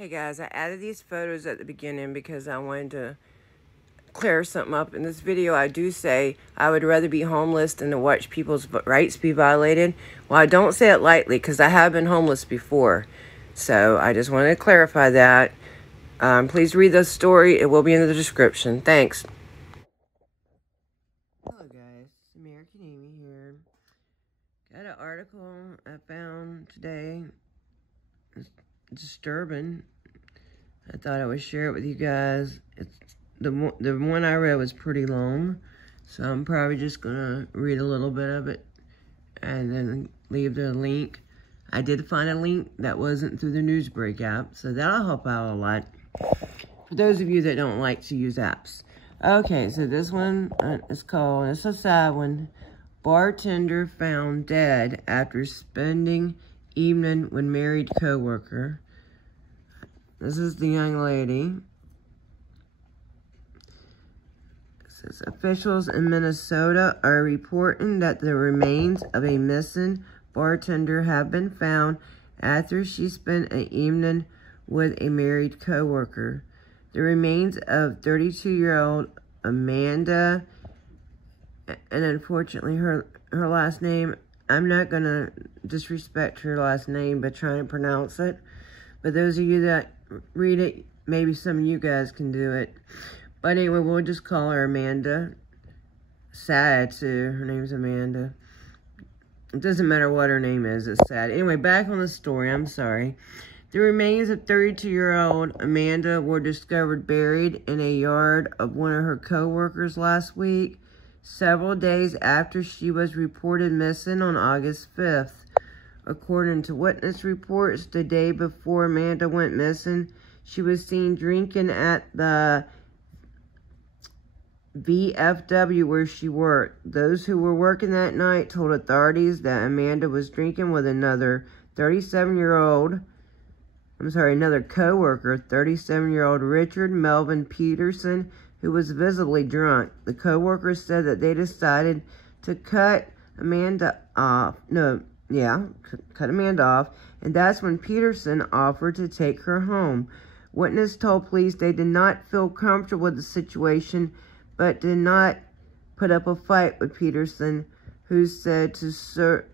Hey guys, I added these photos at the beginning because I wanted to clear something up. In this video, I do say I would rather be homeless than to watch people's rights be violated. Well, I don't say it lightly because I have been homeless before. So I just wanted to clarify that. Please read the story. It will be in the description. Thanks. Hello guys, it's American Amy here. Got an article I found today. It's disturbing. I thought I would share it with you guys. It's the one I read was pretty long, so I'm probably just gonna read a little bit of it and then leave the link. I did find a link that wasn't through the Newsbreak app, so that'll help out a lot for those of you that don't like to use apps. Okay, so this one is called, it's a sad one, Bartender Found Dead After Spending Evening with Married Coworker. This is the young lady. It says, officials in Minnesota are reporting that the remains of a missing bartender have been found after she spent an evening with a married coworker. The remains of 32-year-old Amanda, and unfortunately her last name, I'm not going to disrespect her last name by trying to pronounce it. But those of you that read it, maybe some of you guys can do it. But anyway, we'll just call her Amanda. Sad, too. Her name's Amanda. It doesn't matter what her name is. It's sad. Anyway, back on the story. I'm sorry. The remains of 32-year-old Amanda were discovered buried in a yard of one of her co-workers last week, several days after she was reported missing on August 5th. According to witness reports, the day before Amanda went missing, she was seen drinking at the VFW where she worked. Those who were working that night told authorities that Amanda was drinking with another co-worker, 37-year-old Richard Melvin Peterson, who was visibly drunk. The co-worker said that they decided to cut Amanda off, and that's when Peterson offered to take her home. Witness told police they did not feel comfortable with the situation, but did not put up a fight with Peterson, who is said to serve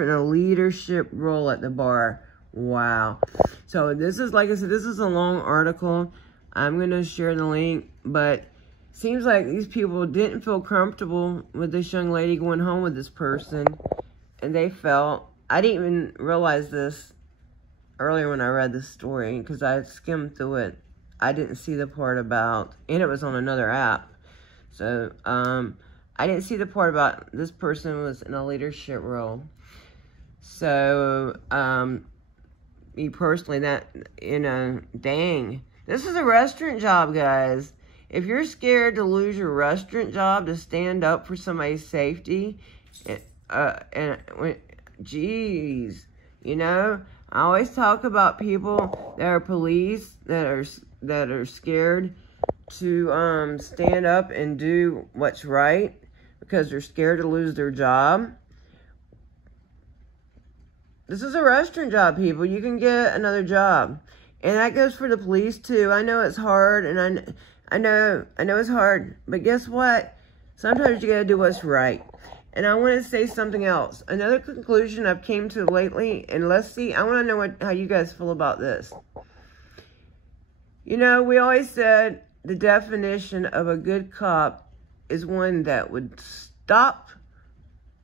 in a leadership role at the bar. Wow. So this is, like I said, this is a long article. I'm going to share the link, but seems like these people didn't feel comfortable with this young lady going home with this person, and they felt, I didn't even realize this earlier when I read this story, because I skimmed through it. I didn't see the part about, and it was on another app, so I didn't see the part about this person was in a leadership role. So, me personally, dang, this is a restaurant job, guys. If you're scared to lose your restaurant job to stand up for somebody's safety, geez, you know, I always talk about people that are police that are scared to stand up and do what's right because they're scared to lose their job. This is a restaurant job, people. You can get another job. And that goes for the police, too. I know it's hard, and I know it's hard. But guess what? Sometimes you got to do what's right. And I want to say something else. Another conclusion I've came to lately, and let's see, I want to know how you guys feel about this. You know, we always said the definition of a good cop is one that would stop,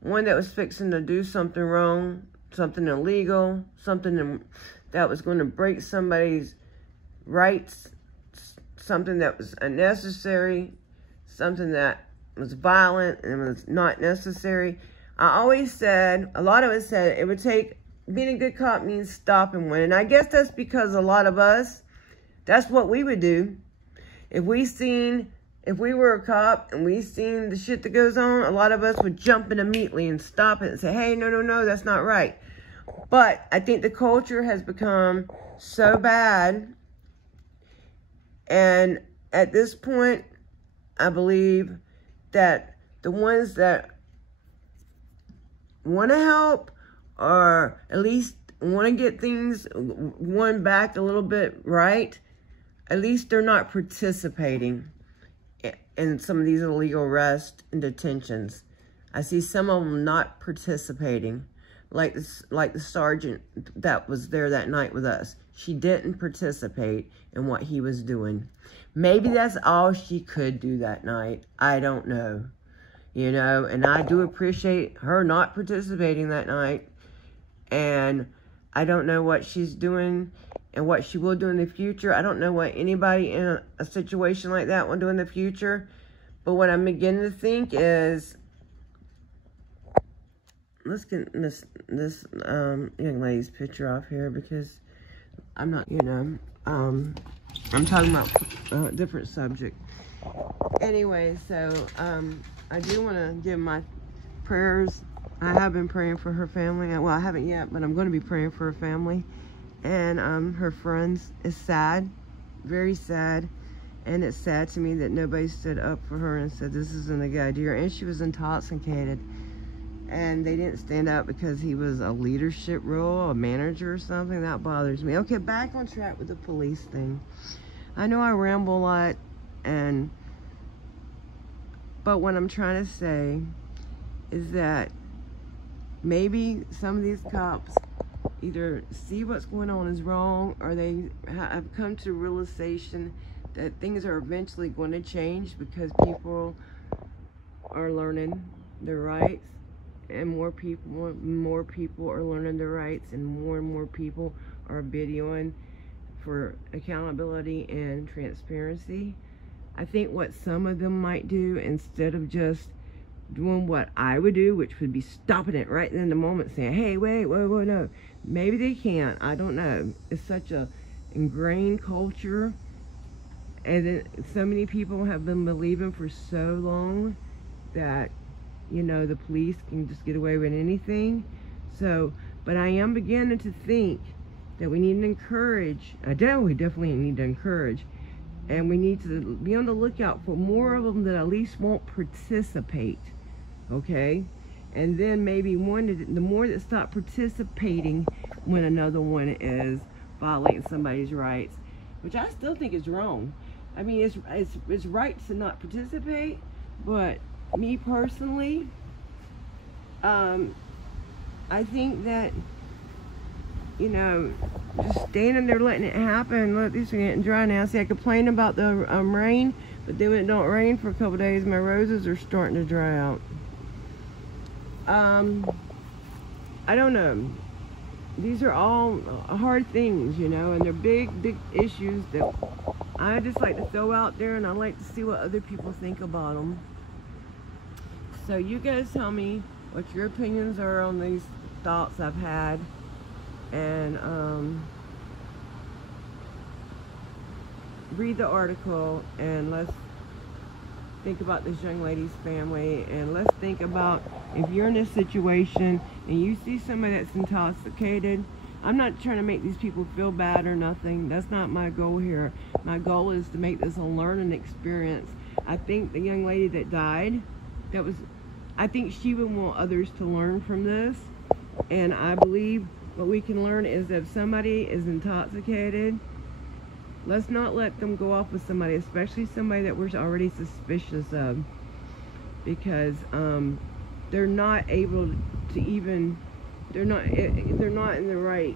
one that was fixing to do something wrong, something illegal, something that was going to break somebody's rights, something that was unnecessary, something that was violent and was not necessary. I always said, a lot of us said, it would take, being a good cop means stopping one. And I guess that's because a lot of us, that's what we would do. If we were a cop and we seen the shit that goes on, a lot of us would jump in immediately and stop it and say, hey, no, that's not right. But I think the culture has become so bad. And at this point, I believe that the ones that want to help, or at least want to get things one back a little bit right, at least they're not participating in some of these illegal arrests and detentions. I see some of them not participating, like the sergeant that was there that night with us. She didn't participate in what he was doing. Maybe that's all she could do that night. I don't know. You know, and I do appreciate her not participating that night. And I don't know what she's doing and what she will do in the future. I don't know what anybody in a situation like that will do in the future. But what I'm beginning to think is, let's get this young lady's picture off here, because I'm not, you know, I'm talking about a different subject. Anyway, so I do want to give my prayers. I have been praying for her family. Well, I haven't yet, but I'm going to be praying for her family and her friends. It's sad, very sad, and it's sad to me that nobody stood up for her and said this isn't a good idea. And she was intoxicated, and they didn't stand up because he was a leadership role, a manager or something. That bothers me. Okay, back on track with the police thing. I know I ramble a lot, but what I'm trying to say is that maybe some of these cops either see what's going on is wrong, or they have come to realization that things are eventually going to change because people are learning their rights, and more people are learning their rights, and more people are videoing for accountability and transparency. I think what some of them might do, instead of just doing what I would do, which would be stopping it right in the moment, saying, hey, wait, whoa, no. Maybe they can't. I don't know. It's such a ingrained culture, and then so many people have been believing for so long that, you know, the police can just get away with anything. So, but I am beginning to think that we need to encourage, we definitely need to encourage, and we need to be on the lookout for more of them that at least won't participate, okay? And then maybe the more that stop participating when another one is violating somebody's rights, which I still think is wrong. I mean, it's right to not participate, but me personally, I think that, you know, just standing there letting it happen. Look, these are getting dry now. See, I complain about the rain, but then when it don't rain for a couple days, my roses are starting to dry out. I don't know. These are all hard things, you know, and they're big issues that I just like to throw out there, and I like to see what other people think about them. So you guys tell me what your opinions are on these thoughts I've had. And read the article, and let's think about this young lady's family, and let's think about if you're in a situation and you see somebody that's intoxicated. I'm not trying to make these people feel bad or nothing. That's not my goal here. My goal is to make this a learning experience. I think the young lady that died, I think she would want others to learn from this, and I believe what we can learn is that if somebody is intoxicated, let's not let them go off with somebody, especially somebody that we're already suspicious of, because they're not able to even, they're not in the right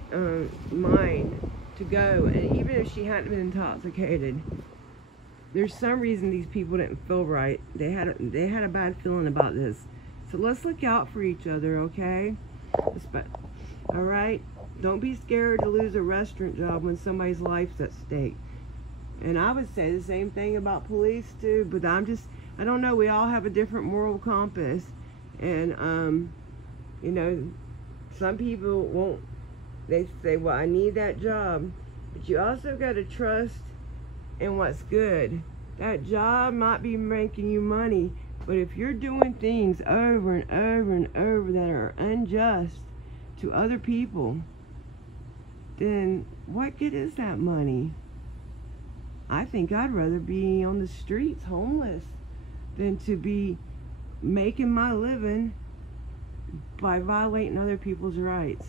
mind to go. And even if she hadn't been intoxicated, there's some reason these people didn't feel right. They had a bad feeling about this. So let's look out for each other, okay? All right? Don't be scared to lose a restaurant job when somebody's life's at stake. And I would say the same thing about police too, but I don't know, we all have a different moral compass. And, you know, some people won't, they say, well, I need that job. But you also got to trust in what's good. That job might be making you money, but if you're doing things over and over and over that are unjust to other people, then what good is that money? I think I'd rather be on the streets homeless than to be making my living by violating other people's rights.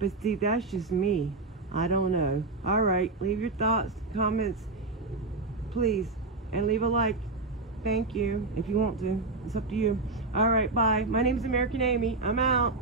But see, that's just me. I don't know. All right, leave your thoughts, comments, please, and leave a like. Thank you, if you want to. It's up to you. All right, bye. My name is American Amy. I'm out.